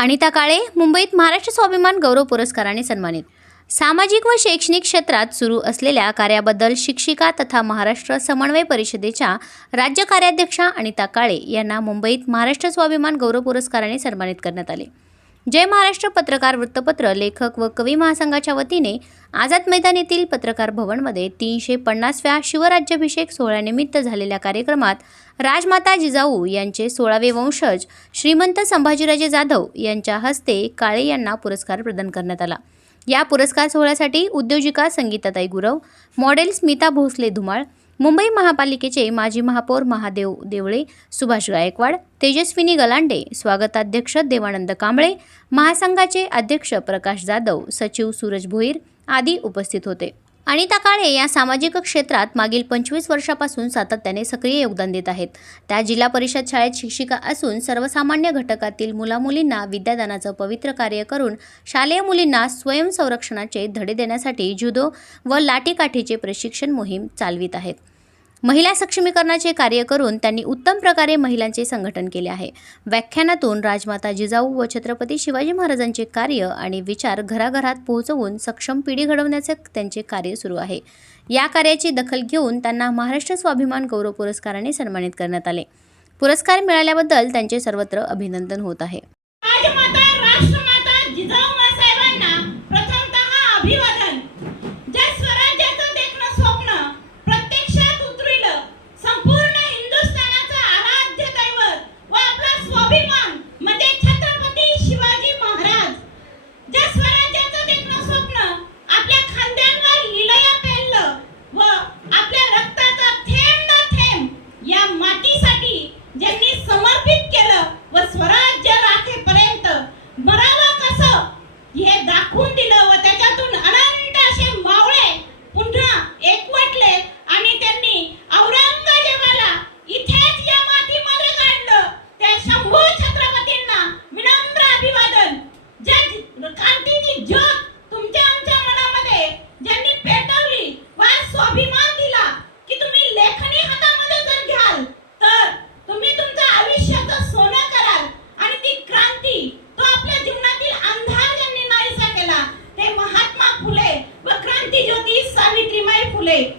अनिता काळे मुंबईत महाराष्ट्र स्वाभिमान गौरव पुरस्काराने सन्मानित. सामाजिक व शैक्षणिक क्षेत्रात सुरू असलेल्या कार्याबद्दल शिक्षिका तथा महाराष्ट्र समन्वय परिषदेच्या राज्य कार्याध्यक्षा अनिता काळे यांना मुंबईत महाराष्ट्र स्वाभिमान गौरव पुरस्काराने सन्मानित करण्यात आले. जय महाराष्ट्र पत्रकार वृत्तपत्र लेखक व कवी महासंघाच्या वतीने आझाद मैदान येथील पत्रकार भवनमध्ये तीनशे पन्नासव्या शिवराज्याभिषेक सोहळ्यानिमित्त झालेल्या कार्यक्रमात राजमाता जिजाऊ यांचे सोळावे वंशज श्रीमंत संभाजीराजे जाधव यांच्या हस्ते काळे यांना पुरस्कार प्रदान करण्यात आला. या पुरस्कार सोहळ्यासाठी उद्योजिका संगीताताई गुरव मॉडेल स्मिता भोसले धुमाळ मुंबई महापालिकेचे माजी महापौर महादेव देवळे सुभाष गायकवाड तेजस्विनी गलांडे स्वागताध्यक्ष देवानंद कांबळे महासंघाचे अध्यक्ष प्रकाश जाधव सचिव सूरज भोईर आदी उपस्थित होते. अनिता काळे या सामाजिक क्षेत्रात मागील पंचवीस वर्षापासून सातत्याने सक्रिय योगदान देत आहेत. त्या जिल्हा परिषद शाळेत शिक्षिका असून सर्वसामान्य घटकातील मुलामुलींना विद्यादानाचं पवित्र कार्य करून शालेय मुलींना स्वयंसंरक्षणाचे धडे देण्यासाठी जुदो व लाठीकाठीचे प्रशिक्षण मोहीम चालवित आहेत. महिला सक्षमीकरणाचे कार्य करून त्यांनी उत्तम प्रकारे महिलांचे संघटन केले आहे. व्याख्यानातून राजमाता जिजाऊ व छत्रपती शिवाजी महाराजांचे कार्य आणि विचार घराघरात पोहोचवून सक्षम पिढी घडवण्याचे त्यांचे कार्य सुरू आहे. या कार्याची दखल घेऊन त्यांना महाराष्ट्र स्वाभिमान गौरव पुरस्काराने सन्मानित करण्यात आले. पुरस्कार मिळाल्याबद्दल त्यांचे सर्वत्र अभिनंदन होत आहे. 类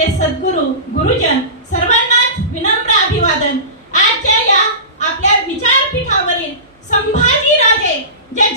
ते सद्गुरू गुरुजन सर्वांनाच विनम्र अभिवादन. आजच्या या आपल्या विचारपीठावरील संभाजी राजे ज्या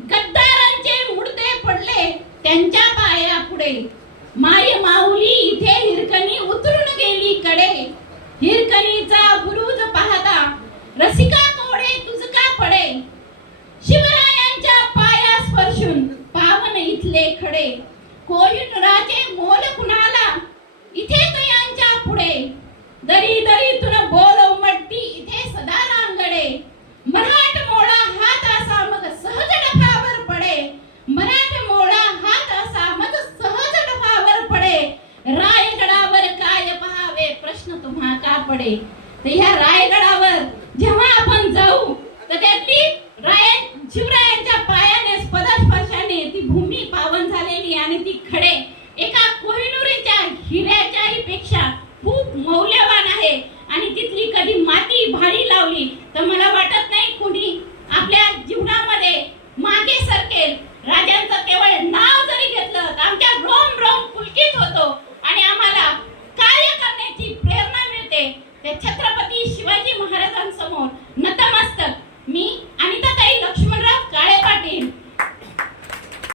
गद्दारांचे पडले त्यांच्या पाया पुढे. माय माऊली इथे हिरकणी उतरून गेली कडे. हिरकणीचा बुरुज पाहता रसिका मोडे तुझका पडे. शिवरायांच्या पाया स्पर्शून पावन इथले खडे. कोयुनराचे मोल कुणाला? इथे तयांच्या पुढे. दरी दरी तुला saber